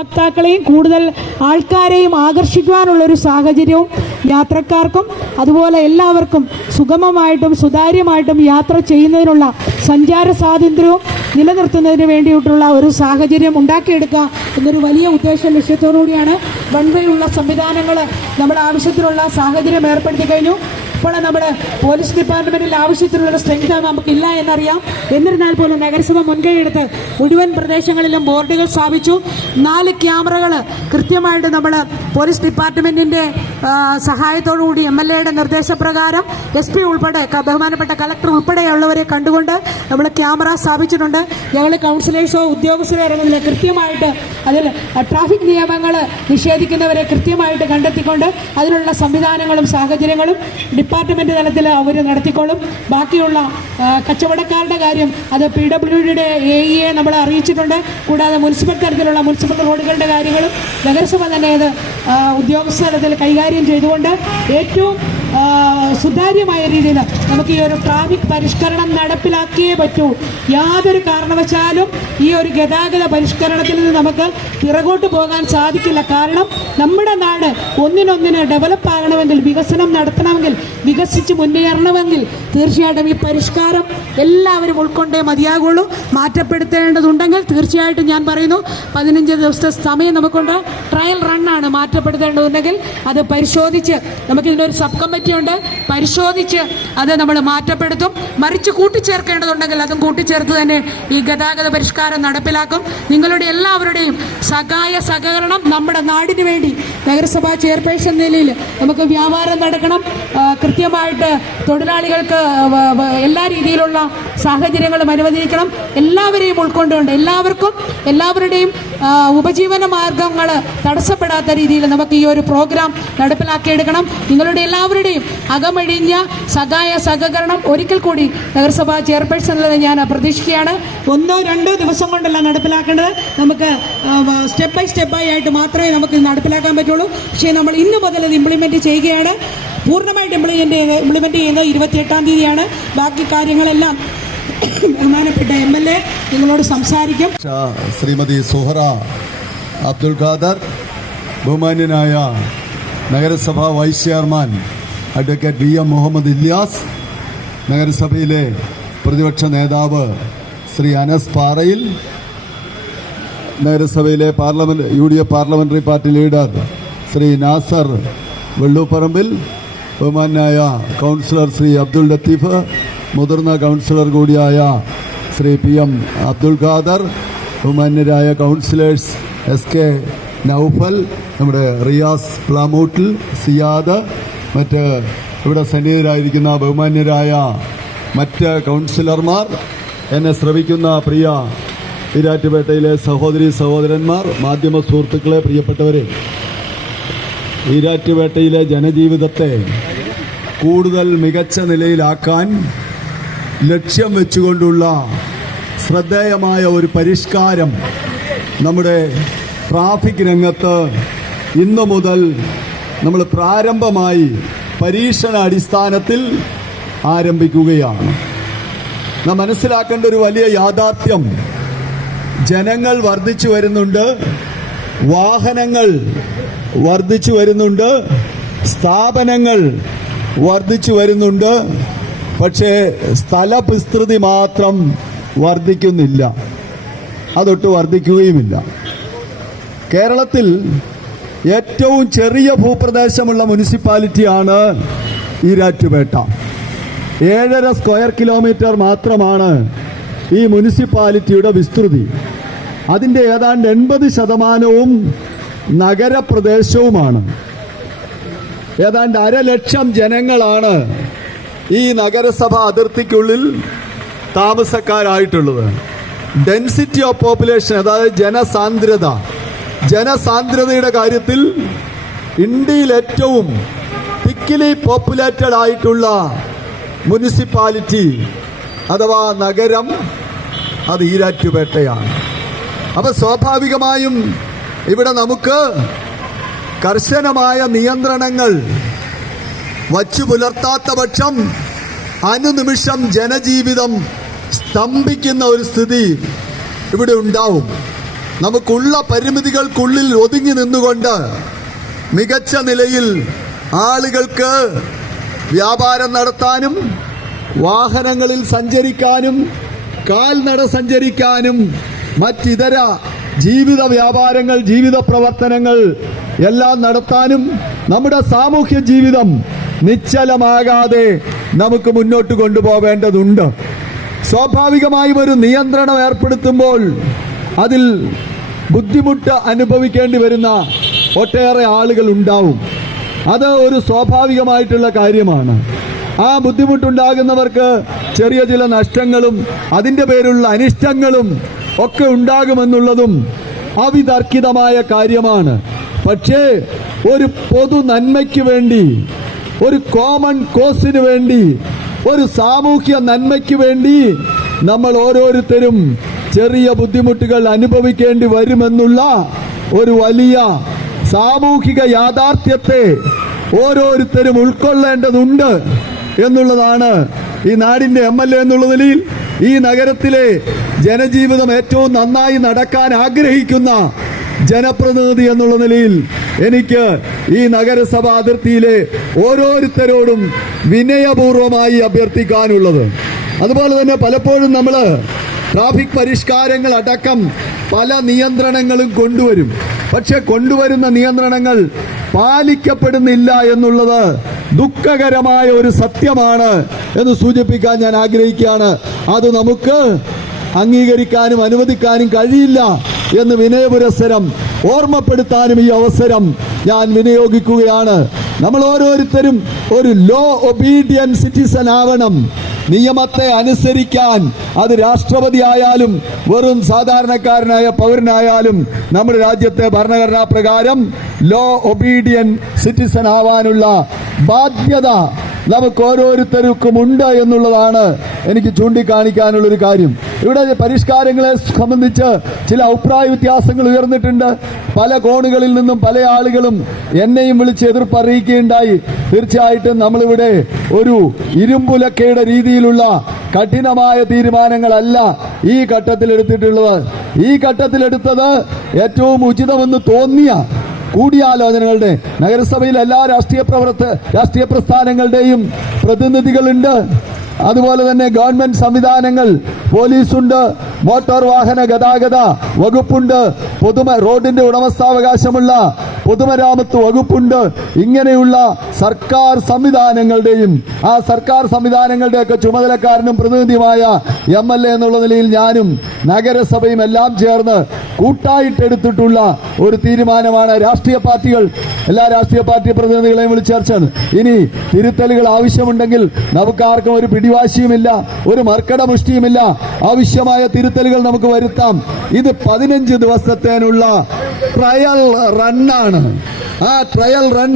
ഉപഭോക്താക്കളെയും കൂടുതൽ ആൾക്കാരെയും ആകർഷിക്കുവാനുള്ള ഒരു സാഹചര്യവും യാത്രക്കാർക്കും അതുപോലെ എല്ലാവർക്കും സുഗമമായിട്ടും സുതാര്യമായിട്ടും യാത്ര ചെയ്യുന്നതിനുള്ള സഞ്ചാര സ്വാതന്ത്ര്യവും നിലനിർത്തുന്നതിന് വേണ്ടിയിട്ടുള്ള ഒരു സാഹചര്യം ഉണ്ടാക്കിയെടുക്കുക എന്നൊരു വലിയ ഉദ്ദേശ ലക്ഷ്യത്തോടുകൂടിയാണ്. വൺ വേ ഉള്ള സംവിധാനങ്ങൾ നമ്മുടെ ആവശ്യത്തിനുള്ള സാഹചര്യം ഏർപ്പെടുത്തി കഴിഞ്ഞു. ഇപ്പോൾ നമ്മുടെ പോലീസ് ഡിപ്പാർട്ട്മെന്റിൽ ആവശ്യത്തിനുള്ള സ്ട്രെങ്ത് നമുക്കില്ല എന്നറിയാം. എന്നിരുന്നാൽ പോലും നഗരസഭ മുൻകൈയെടുത്ത് മുഴുവൻ പ്രദേശങ്ങളിലും ബോർഡുകൾ സ്ഥാപിച്ചു. നാല് ക്യാമറകൾ കൃത്യമായിട്ട് നമ്മൾ പോലീസ് ഡിപ്പാർട്ട്മെന്റിന്റെ സഹായത്തോടുകൂടി എം എൽ എയുടെ നിർദ്ദേശപ്രകാരം എസ് പി ഉൾപ്പെടെ ബഹുമാനപ്പെട്ട കളക്ടർ ഉൾപ്പെടെയുള്ളവരെ കണ്ടുകൊണ്ട് നമ്മൾ ക്യാമറ സ്ഥാപിച്ചിട്ടുണ്ട്. ഞങ്ങൾ കൗൺസിലേഴ്സോ ഉദ്യോഗസ്ഥരോ ഇറങ്ങുന്നില്ല കൃത്യമായിട്ട് അതിൽ ട്രാഫിക് നിയമങ്ങൾ നിഷേധിക്കുന്നവരെ കൃത്യമായിട്ട് കണ്ടെത്തിക്കൊണ്ട് അതിനുള്ള സംവിധാനങ്ങളും സാഹചര്യങ്ങളും ഡിപ്പാർട്ട്മെന്റ് തലത്തിൽ അവർ നടത്തിക്കോളും. ബാക്കിയുള്ള കച്ചവടക്കാരുടെ കാര്യം അത് പി ഡബ്ല്യു ഡിയുടെ എ ഇയെ നമ്മൾ അറിയിച്ചിട്ടുണ്ട്. കൂടാതെ മുനിസിപ്പൽ തലത്തിലുള്ള മുനിസിപ്പൽ റോഡുകളുടെ കാര്യങ്ങളും നഗരസഭ തന്നെ അത് ഉദ്യോഗസ്ഥ തലത്തിൽ കൈകാര്യം ചെയ്തുകൊണ്ട് ഏറ്റവും സുതാര്യമായ രീതിയിൽ നമുക്ക് ഈ ഒരു ട്രാഫിക് പരിഷ്കരണം നടപ്പിലാക്കിയേ പറ്റൂ. യാതൊരു കാരണവശാലും ഈ ഒരു ഗതാഗത പരിഷ്കരണത്തിൽ നിന്ന് നമുക്ക് പിറകോട്ട് പോകാൻ സാധിക്കില്ല. കാരണം നമ്മുടെ നാട് ഒന്നിനൊന്നിന് ഡെവലപ്പ് ആകണമെങ്കിൽ വികസനം നടത്തണമെങ്കിൽ വികസിച്ച് മുന്നേറണമെങ്കിൽ തീർച്ചയായിട്ടും ഈ പരിഷ്കാരം എല്ലാവരും ഉൾക്കൊണ്ടേ മതിയാകുള്ളൂ. മാറ്റപ്പെടുത്തേണ്ടതുണ്ടെങ്കിൽ തീർച്ചയായിട്ടും ഞാൻ പറയുന്നു പതിനഞ്ച് ദിവസത്തെ സമയം നമുക്കുണ്ട്. ട്രയൽ റണ്ണാണ് മാറ്റപ്പെടുത്തേണ്ടതുണ്ടെങ്കിൽ അത് പരിശോധിച്ച് നമുക്കിതിനൊരു സബ് കമ്മിറ്റി ഉണ്ട്. പരിശോധിച്ച് അത് നമ്മൾ മാറ്റപ്പെടുത്തും. മറിച്ച് കൂട്ടിച്ചേർക്കേണ്ടതുണ്ടെങ്കിൽ അതും കൂട്ടിച്ചേർത്ത് തന്നെ ഈ ഗതാഗത പരിഷ്കാരം നടപ്പിലാക്കും. നിങ്ങളുടെ എല്ലാവരുടെയും സഹായ സഹകരണം നമ്മുടെ നാടിന് വേണ്ടി നഗരസഭാ ചെയർപേഴ്സൺ നിലയിൽ നമുക്ക് വ്യാപാരം നടക്കണം. കൃത്യമായിട്ട് തൊഴിലാളികൾക്ക് എല്ലാ രീതിയിലുള്ള സാഹചര്യങ്ങളും അനുവദിക്കണം. എല്ലാവരെയും ഉൾക്കൊണ്ടുകൊണ്ട് എല്ലാവർക്കും എല്ലാവരുടെയും ഉപജീവന മാർഗങ്ങൾ തടസ്സപ്പെടാത്ത രീതിയിൽ നമുക്ക് ഈ ഒരു പ്രോഗ്രാം നടപ്പിലാക്കിയെടുക്കണം. നിങ്ങളുടെ എല്ലാവരുടെയും അകമഴിഞ്ഞ സഹായ സഹകരണം ഒരിക്കൽ കൂടി നഗരസഭാ ചെയർപേഴ്സണിൽ ഞാൻ പ്രതീക്ഷിക്കുകയാണ് ഒന്നോ രണ്ടോ ദിവസം കൊണ്ടല്ല നടപ്പിലാക്കേണ്ടത്. നമുക്ക് സ്റ്റെപ്പ് ബൈ സ്റ്റെപ്പ് ബൈ ആയിട്ട് മാത്രമേ നമുക്ക് നടപ്പിലാക്കാൻ പറ്റുള്ളൂ. പക്ഷേ നമ്മൾ ഇന്ന് മുതൽ ഇത് ഇംപ്ലിമെന്റ് ചെയ്യുകയാണ്. പൂർണമായിട്ട് ഇംപ്ലിമെന്റ് ചെയ്ത് ഇംപ്ലിമെന്റ് ചെയ്യുന്നത് ഇരുപത്തിയെട്ടാം തീയതിയാണ്. ബാക്കി കാര്യങ്ങളെല്ലാം ബഹുമാനപ്പെട്ട എം എൽ എ നിങ്ങളോട് സംസാരിക്കും. ശ്രീമതി സുഹറ അബ്ദുൽ ഖാദർ ബഹുമാന്യനായ നഗരസഭാ vice chairman advocate V M Muhammad Ilyas നഗരസഭയിലെ പ്രതിപക്ഷ നേതാവ് ശ്രീ അനസ് പാറയിൽ നഗരസഭയിലെ parliament U D F parliamentary party leader Shri Nasar Vellooparambil ബഹുമാനായ കൗൺസിലർ ശ്രീ അബ്ദുൾ ലത്തീഫ് മുതിർന്ന കൗൺസിലർ കൂടിയായ ശ്രീ പി എം അബ്ദുൽ ഖാദർ ബഹുമാന്യരായ കൗൺസിലേഴ്സ് എസ് കെ നൌഫൽ നമ്മുടെ റിയാസ് പ്ലാമൂട്ടിൽ സിയാദ് മറ്റ് ഇവിടെ സന്നിഹിതരായിരിക്കുന്ന ബഹുമാന്യരായ മറ്റ് കൗൺസിലർമാർ എന്നെ ശ്രവിക്കുന്ന പ്രിയ ഈരാറ്റുപേട്ടയിലെ സഹോദരി സഹോദരന്മാർ മാധ്യമ സുഹൃത്തുക്കളെ പ്രിയപ്പെട്ടവരെ. ഈരാറ്റുപേട്ടയിലെ ജനജീവിതത്തെ കൂടുതൽ മികച്ച നിലയിലാക്കാൻ ലക്ഷ്യം വെച്ചുകൊണ്ടുള്ള ശ്രദ്ധേയമായ ഒരു പരിഷ്കാരം നമ്മുടെ ട്രാഫിക് രംഗത്ത് ഇന്നു മുതൽ നമ്മൾ പ്രാരംഭമായി പരീക്ഷണ അടിസ്ഥാനത്തിൽ ആരംഭിക്കുകയാണ്. നാം മനസ്സിലാക്കേണ്ട ഒരു വലിയ യാഥാർത്ഥ്യം. ജനങ്ങൾ വർദ്ധിച്ചു വരുന്നുണ്ട് വാഹനങ്ങൾ വർദ്ധിച്ചു വരുന്നുണ്ട് സ്ഥാപനങ്ങൾ വർദ്ധിച്ചു വരുന്നുണ്ട് പക്ഷേ സ്ഥലവിസ്തൃതി മാത്രം വർദ്ധിക്കുന്നില്ല. അതൊട്ട് വർദ്ധിക്കുകയുമില്ല. കേരളത്തിൽ ഏറ്റവും ചെറിയ ഭൂപ്രദേശമുള്ള മുനിസിപ്പാലിറ്റിയാണ് ഈരാറ്റുപേട്ട. ഏഴര സ്ക്വയർ കിലോമീറ്റർ മാത്രമാണ് ഈ മുനിസിപ്പാലിറ്റിയുടെ വിസ്തൃതി. അതിന്റെ ഏതാണ്ട് എൺപത് ശതമാനവും നഗരപ്രദേശവുമാണ്. ഏതാണ്ട് അരലക്ഷം ജനങ്ങളാണ് ഈ നഗരസഭ അതിർത്തിക്കുള്ളിൽ താമസക്കാരായിട്ടുള്ളത്. ഡെൻസിറ്റി ഓഫ് പോപ്പുലേഷൻ അതായത് ജനസാന്ദ്രത. ജനസാന്ദ്രതയുടെ കാര്യത്തിൽ ഇന്ത്യയിൽ ഏറ്റവും തിക്കിലി പോപ്പുലേറ്റഡ് ആയിട്ടുള്ള മുനിസിപ്പാലിറ്റി അഥവാ നഗരം അത് ഈരാറ്റുപേട്ടയാണ്. അപ്പം സ്വാഭാവികമായും ഇവിടെ നമുക്ക് കർശനമായ നിയന്ത്രണങ്ങൾ വച്ചു പുലർത്താത്ത പക്ഷം അനുനിമിഷം ജനജീവിതം സ്തംഭിക്കുന്ന ഒരു സ്ഥിതി ഇവിടെ ഉണ്ടാവും. നമുക്കുള്ള പരിമിതികൾക്കുള്ളിൽ ഒതുങ്ങി നിന്നുകൊണ്ട് മികച്ച നിലയിൽ ആളുകൾക്ക് വ്യാപാരം നടത്താനും വാഹനങ്ങളിൽ സഞ്ചരിക്കാനും കാൽനട സഞ്ചരിക്കാനും മറ്റിതര ജീവിത വ്യാപാരങ്ങൾ ജീവിത പ്രവർത്തനങ്ങൾ എല്ലാം നടത്താനും നമ്മുടെ സാമൂഹ്യ ജീവിതം നിശ്ചലമാകാതെ നമുക്ക് മുന്നോട്ട് കൊണ്ടുപോവേണ്ടതുണ്ട് സ്വാഭാവികമായും ഒരു നിയന്ത്രണം ഏർപ്പെടുത്തുമ്പോൾ അതിൽ ബുദ്ധിമുട്ട് അനുഭവിക്കേണ്ടി വരുന്ന ഒട്ടേറെ ആളുകൾ ഉണ്ടാവും. അത് ഒരു സ്വാഭാവികമായിട്ടുള്ള കാര്യമാണ്. ആ ബുദ്ധിമുട്ടുണ്ടാകുന്നവർക്ക് ചെറിയ ചില നഷ്ടങ്ങളും അതിന്റെ പേരുള്ള അനിഷ്ടങ്ങളും ഒക്കെ ഉണ്ടാകുമെന്നുള്ളതും അവിതർക്കിതമായ കാര്യമാണ്. പക്ഷേ ഒരു പൊതു നന്മയ്ക്ക് വേണ്ടി ഒരു കോമൺ കോസിന് വേണ്ടി ഒരു സാമൂഹ്യ നന്മയ്ക്ക് വേണ്ടി നമ്മൾ ഓരോരുത്തരും ചെറിയ ബുദ്ധിമുട്ടുകൾ അനുഭവിക്കേണ്ടി വരുമെന്നുള്ള ഒരു വലിയ സാമൂഹിക യാഥാർത്ഥ്യത്തെ ഓരോരുത്തരും ഉൾക്കൊള്ളേണ്ടതുണ്ട് എന്നുള്ളതാണ് ഈ നാടിന്റെ എം എൽ എ എന്നുള്ള നിലയിൽ ഈ നഗരത്തിലെ ജനജീവിതം ഏറ്റവും നന്നായി നടക്കാൻ ആഗ്രഹിക്കുന്ന ജനപ്രതിനിധി എന്നുള്ള നിലയിൽ എനിക്ക് ഈ നഗരസഭ അതിർത്തിയിലെ ഓരോരുത്തരോടും വിനയപൂർവമായി അഭ്യർത്ഥിക്കാനുള്ളത്. അതുപോലെ തന്നെ പലപ്പോഴും നമ്മൾ ട്രാഫിക് പരിഷ്കാരങ്ങൾ അടക്കം പല നിയന്ത്രണങ്ങളും കൊണ്ടുവരും. പക്ഷെ കൊണ്ടുവരുന്ന നിയന്ത്രണങ്ങൾ പാലിക്കപ്പെടുന്നില്ല എന്നുള്ളത് ദുഃഖകരമായ ഒരു സത്യമാണ് എന്ന് സൂചിപ്പിക്കാൻ ഞാൻ ആഗ്രഹിക്കുകയാണ്. അത് നമുക്ക് അംഗീകരിക്കാനും അനുവദിക്കാനും കഴിയില്ല. എന്ന് വിനയപുരസരം ഓർമ്മപ്പെടുത്താനും ഈ അവസരം ഞാൻ വിനിയോഗിക്കുകയാണ്. നമ്മൾ ഓരോരുത്തരും ഒരു ലോ ഒബീഡിയൻ സിറ്റിസൺ ആവണം. നിയമത്തെ അനുസരിക്കാൻ അത് രാഷ്ട്രപതി ആയാലും വെറും സാധാരണക്കാരനായ പൗരനായാലും നമ്മുടെ രാജ്യത്തെ ഭരണഘടനാ പ്രകാരം ലോ ഒബീഡിയൻ സിറ്റിസൺ ആവാനുള്ള ബാധ്യത നമുക്ക് ഓരോരുത്തർക്കും ഉണ്ട് എന്നുള്ളതാണ് എനിക്ക് ചൂണ്ടിക്കാണിക്കാനുള്ള ഒരു കാര്യം. ഇവിടെ പരിഷ്കാരങ്ങളെ സംബന്ധിച്ച് ചില അഭിപ്രായ വ്യത്യാസങ്ങൾ ഉയർന്നിട്ടുണ്ട്. പല കോണുകളിൽ നിന്നും പല ആളുകളും എന്നെയും വിളിച്ച് എതിർപ്പ് അറിയിക്കുകയുണ്ടായി തീർച്ചയായിട്ടും നമ്മളിവിടെ ഒരു ഇരുമ്പുലക്കയുടെ രീതിയിലുള്ള കഠിനമായ തീരുമാനങ്ങളല്ല ഈ ഘട്ടത്തിൽ എടുത്തിട്ടുള്ളത് ഈ ഘട്ടത്തിൽ എടുത്തത് ഏറ്റവും ഉചിതമെന്ന് തോന്നിയ കൂടിയാലോചനകളുടെ നഗരസഭയിൽ എല്ലാ രാഷ്ട്രീയ പ്രവർത്ത രാഷ്ട്രീയ പ്രസ്ഥാനങ്ങളുടെയും പ്രതിനിധികളുണ്ട്. അതുപോലെ തന്നെ ഗവൺമെന്റ് സംവിധാനങ്ങൾ പോലീസുണ്ട് മോട്ടോർ വാഹന ഗതാഗത വകുപ്പുണ്ട് പൊതുമ റോഡിന്റെ ഉടമസ്ഥാവകാശമുള്ള പൊതുമരാമത്ത് വകുപ്പുണ്ട്. ഇങ്ങനെയുള്ള സർക്കാർ സംവിധാനങ്ങളുടെയും ആ സർക്കാർ സംവിധാനങ്ങളുടെയൊക്കെ ചുമതലക്കാരനും പ്രതിനിധിയുമായ എം എൽ എ എന്നുള്ള നിലയിൽ ഞാനും നഗരസഭയും എല്ലാം ചേർന്ന് കൂട്ടായിട്ടെടുത്തിട്ടുള്ള ഒരു തീരുമാനമാണ് രാഷ്ട്രീയ പാർട്ടികൾ. എല്ലാ രാഷ്ട്രീയ പാർട്ടി പ്രതിനിധികളെയും വിളിച്ച് ചർച്ചയാണ് ഇനി തിരുത്തലുകൾ ആവശ്യമുണ്ടെങ്കിൽ നമുക്ക് ആർക്കും ഒരു പിടിവാശിയുമില്ല ഒരു മർക്കടമുഷ്ടിയുമില്ല ആവശ്യമായ തിരുത്തലുകൾ നമുക്ക് വരുത്താം. ഇത് പതിനഞ്ച് ദിവസത്തേനുള്ള ട്രയൽ റണ്ണാണ്. ആ ട്രയൽ റൺ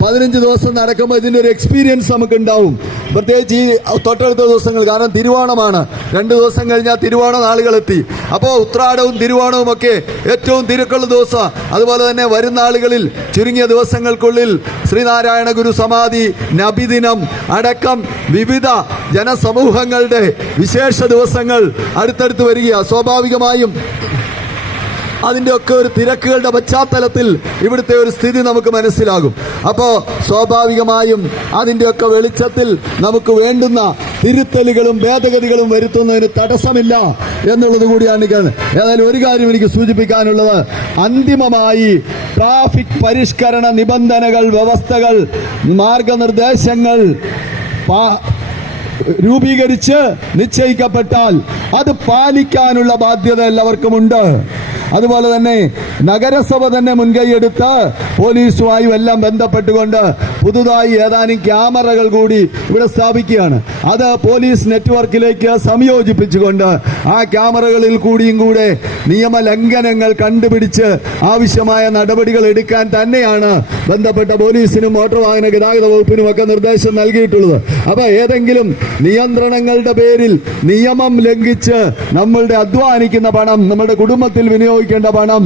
പതിനഞ്ച് ദിവസം നടക്കുമ്പോൾ ഇതിന്റെ ഒരു എക്സ്പീരിയൻസ് നമുക്ക് ഉണ്ടാവും പ്രത്യേകിച്ച് ഈ തൊട്ടടുത്ത ദിവസങ്ങൾ കാരണം തിരുവോണമാണ്. രണ്ട് ദിവസം കഴിഞ്ഞാൽ തിരുവോണ നാളുകളെത്തി. അപ്പോൾ ഉത്രാടവും തിരുവോണവും ഒക്കെ ഏറ്റവും തിരക്കുള്ള ദിവസം. അതുപോലെ തന്നെ വരുന്ന ആളുകളിൽ ചുരുങ്ങിയ ദിവസങ്ങൾക്കുള്ളിൽ ശ്രീനാരായണ ഗുരു സമാധി നബിദിനം അടക്കം വിവിധ ജനസമൂഹങ്ങളുടെ വിശേഷ ദിവസങ്ങൾ അടുത്തടുത്ത് വരികയാണ് സ്വാഭാവികമായും അതിന്റെ ഒക്കെ ഒരു തിരക്കുകളുടെ പശ്ചാത്തലത്തിൽ ഇവിടുത്തെ ഒരു സ്ഥിതി നമുക്ക് മനസ്സിലാകും. അപ്പോൾ സ്വാഭാവികമായും അതിന്റെ ഒക്കെ വെളിച്ചത്തിൽ നമുക്ക് വേണ്ടുന്ന തിരുത്തലുകളും ഭേദഗതികളും വരുത്തുന്നതിന് തടസ്സമില്ല എന്നുള്ളത് കൂടിയാണ് ഏതായാലും ഒരു കാര്യം എനിക്ക് സൂചിപ്പിക്കാനുള്ളത്. അന്തിമമായി ട്രാഫിക് പരിഷ്കരണ നിബന്ധനകൾ വ്യവസ്ഥകൾ മാർഗനിർദ്ദേശങ്ങൾ രൂപീകരിച്ച് നിശ്ചയിക്കപ്പെട്ടാൽ അത് പാലിക്കാനുള്ള ബാധ്യത എല്ലാവർക്കുമുണ്ട്. അതുപോലെ തന്നെ നഗരസഭ തന്നെ മുൻകൈയെടുത്ത് പോലീസുമായും എല്ലാം ബന്ധപ്പെട്ടുകൊണ്ട് പുതുതായി ഏതാനും ക്യാമറകൾ കൂടി ഇവിടെ സ്ഥാപിക്കുകയാണ്. അത് പോലീസ് നെറ്റ്വർക്കിലേക്ക് സംയോജിപ്പിച്ചുകൊണ്ട് ആ ക്യാമറകളിൽ കൂടിയും കൂടെ നിയമലംഘനങ്ങൾ കണ്ടുപിടിച്ച് ആവശ്യമായ നടപടികൾ എടുക്കാൻ തന്നെയാണ് ബന്ധപ്പെട്ട പോലീസിനും മോട്ടോർ വാഹന ഗതാഗത വകുപ്പിനും ഒക്കെ നിർദ്ദേശം നൽകിയിട്ടുള്ളത്. അപ്പൊ ഏതെങ്കിലും നിയന്ത്രണങ്ങളുടെ പേരിൽ നിയമം ലംഘിച്ച് നമ്മളുടെ അധ്വാനിക്കുന്ന പണം നമ്മുടെ കുടുംബത്തിൽ വിനിയോഗിക്കേണ്ട പണം.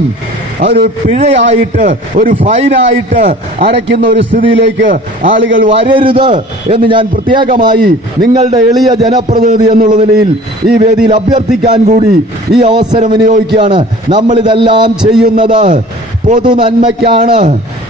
ഒരു പിഴയായിട്ട് ഒരു ഫൈനായിട്ട് അടയ്ക്കുന്ന ഒരു സ്ഥിതിയിലേക്ക് ആളുകൾ വരരുത് എന്ന് ഞാൻ പ്രത്യേകമായി നിങ്ങളുടെ എളിയ ജനപ്രതിനിധി എന്നുള്ള നിലയിൽ ഈ വേദിയിൽ അഭ്യർത്ഥിക്കാൻ കൂടി ഈ അവസരം വിനിയോഗിക്കുകയാണ്. നമ്മളിതെല്ലാം ചെയ്യുന്നത് പൊതു നന്മയ്ക്കാണ്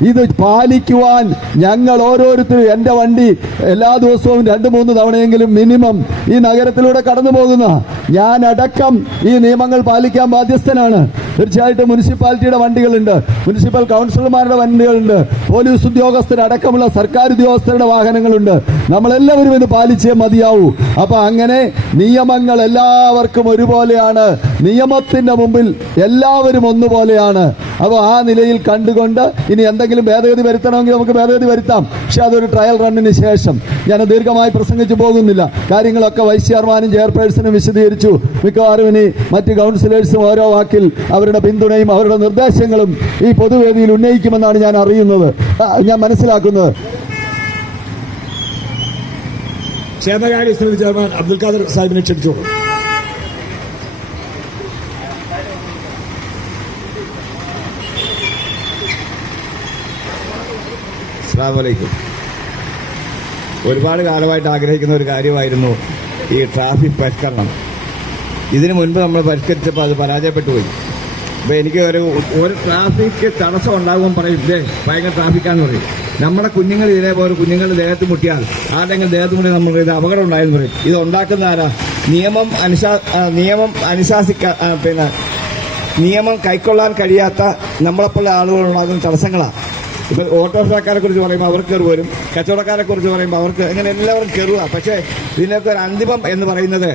ഇത് പാലിക്കുവാൻ ഞങ്ങൾ ഓരോരുത്തരും എന്റെ വണ്ടി എല്ലാ ദിവസവും രണ്ട് മൂന്ന് തവണയെങ്കിലും മിനിമം ഈ നഗരത്തിലൂടെ കടന്നു പോകുന്ന ഞാൻ അടക്കം ഈ നിയമങ്ങൾ പാലിക്കാൻ ബാധ്യസ്ഥനാണ്. തീർച്ചയായിട്ടും മുനിസിപ്പാലിറ്റിയുടെ വണ്ടികളുണ്ട്. മുനിസിപ്പൽ കൗൺസിലർമാരുടെ വണ്ടികളുണ്ട്. പോലീസ് ഉദ്യോഗസ്ഥരടക്കമുള്ള സർക്കാർ ഉദ്യോഗസ്ഥരുടെ വാഹനങ്ങളുണ്ട്. നമ്മളെല്ലാവരും ഇത് പാലിച്ചേ മതിയാവൂ. അപ്പൊ അങ്ങനെ നിയമങ്ങൾ എല്ലാവർക്കും ഒരുപോലെയാണ്. നിയമത്തിന്റെ മുമ്പിൽ എല്ലാവരും ഒന്നുപോലെയാണ്. അപ്പോൾ ആ നിലയിൽ കണ്ടുകൊണ്ട് ഇനി എന്തെങ്കിലും ഭേദഗതി വരുത്തണമെങ്കിൽ നമുക്ക് ഭേദഗതി വരുത്താം. പക്ഷെ അതൊരു ട്രയൽ റണ്ണിന് ശേഷം. ഞാൻ ദീർഘമായി പ്രസംഗിച്ചു പോകുന്നില്ല. കാര്യങ്ങളൊക്കെ വൈസ് ചെയർമാനും ചെയർപേഴ്സണും വിശദീകരിച്ചു. മിക്കവാറും ഇനി മറ്റ് കൗൺസിലേഴ്സും ഓരോ വാക്കിൽ അവരുടെ പിന്തുണയും അവരുടെ നിർദ്ദേശങ്ങളും ഈ പൊതുവേദിയിൽ ഉന്നയിക്കുമെന്നാണ് ഞാൻ അറിയുന്നത്. ഞാൻ മനസ്സിലാക്കുന്നത്. ക്ഷേമകാര്യ സമിതി ചെയർമാൻ അബ്ദുൽ ഖാദർ സാഹിബിനെ ക്ഷണിച്ചോളൂ അസ്സാമലൈക്കും ഒരുപാട് കാലമായിട്ട് ആഗ്രഹിക്കുന്ന ഒരു കാര്യമായിരുന്നു ഈ ട്രാഫിക് പരിഷ്കരണം. ഇതിനു മുൻപ് നമ്മൾ പരിഷ്കരിച്ചപ്പോൾ അത് പരാജയപ്പെട്ടു പോയി. അപ്പോൾ എനിക്ക് ഒരു ഒരു ട്രാഫിക് തടസ്സം ഉണ്ടാകുമ്പോൾ പറയും ഇതേ ഭയങ്കര ട്രാഫിക്കാന്ന് പറയും. നമ്മുടെ കുഞ്ഞുങ്ങൾ ഇതേപോലെ കുഞ്ഞുങ്ങളുടെ ദേഹത്ത് മുട്ടിയാൽ ആരുടെങ്കിലും ദേഹത്ത് മുട്ടി നമ്മൾ ഇത് അപകടം ഉണ്ടായെന്ന് പറയും. ഇത് ഉണ്ടാക്കുന്ന ആരാ? നിയമം അനുശാ നിയമം അനുശാസിക്ക പിന്നെ നിയമം കൈക്കൊള്ളാൻ കഴിയാത്ത നമ്മളെപ്പോലെ ആളുകൾ ഉണ്ടാകുന്ന തടസ്സങ്ങളാണ് ഇപ്പൊ ഓട്ടോറിക്ഷക്കാരെ കുറിച്ച് പറയുമ്പോൾ അവർക്ക് കയറി വരും കച്ചവടക്കാരെ കുറിച്ച് പറയുമ്പോൾ അവർക്ക് അങ്ങനെ എല്ലാവരും കയറുക. പക്ഷേ ഇതിനൊക്കെ ഒരു അന്തിമം എന്ന് പറയുന്നത്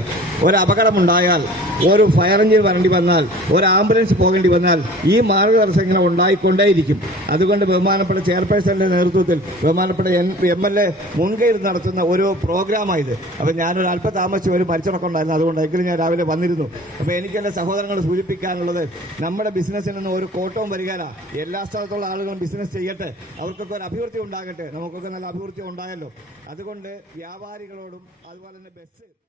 ഒരു അപകടമുണ്ടായാൽ ഒരു ഫയർ എഞ്ചിൻ വരേണ്ടി വന്നാൽ ഒരു ആംബുലൻസ് പോകേണ്ടി വന്നാൽ ഈ മാർഗദർശനങ്ങൾ ഉണ്ടായിക്കൊണ്ടേയിരിക്കും. അതുകൊണ്ട് ബഹുമാനപ്പെട്ട ചെയർപേഴ്സന്റെ നേതൃത്വത്തിൽ ബഹുമാനപ്പെട്ട എം എൽ എ മുൻകൈ നടത്തുന്ന ഒരു പ്രോഗ്രാമായത് അപ്പം ഞാനൊരു അല്പ താമസിച്ച് ഒരു മരിച്ചടക്കം ഉണ്ടായിരുന്നു അതുകൊണ്ട് എങ്കിലും ഞാൻ രാവിലെ വന്നിരുന്നു. അപ്പോൾ എനിക്ക് എന്റെ സഹോദരങ്ങൾ സൂചിപ്പിക്കാനുള്ളത് നമ്മുടെ ബിസിനസ്സിൽ നിന്ന് ഒരു കോട്ടവും വരികയില്ല. എല്ലാ സ്ഥലത്തുള്ള ആളുകളും ബിസിനസ് ചെയ്യട്ടെ അവർക്കൊക്കെ ഒരു അഭിവൃദ്ധി ഉണ്ടാകട്ടെ. നമുക്കൊക്കെ നല്ല അഭിവൃദ്ധി ഉണ്ടായല്ലോ. അതുകൊണ്ട് വ്യാപാരികളോടും അതുപോലെ തന്നെ ബസ്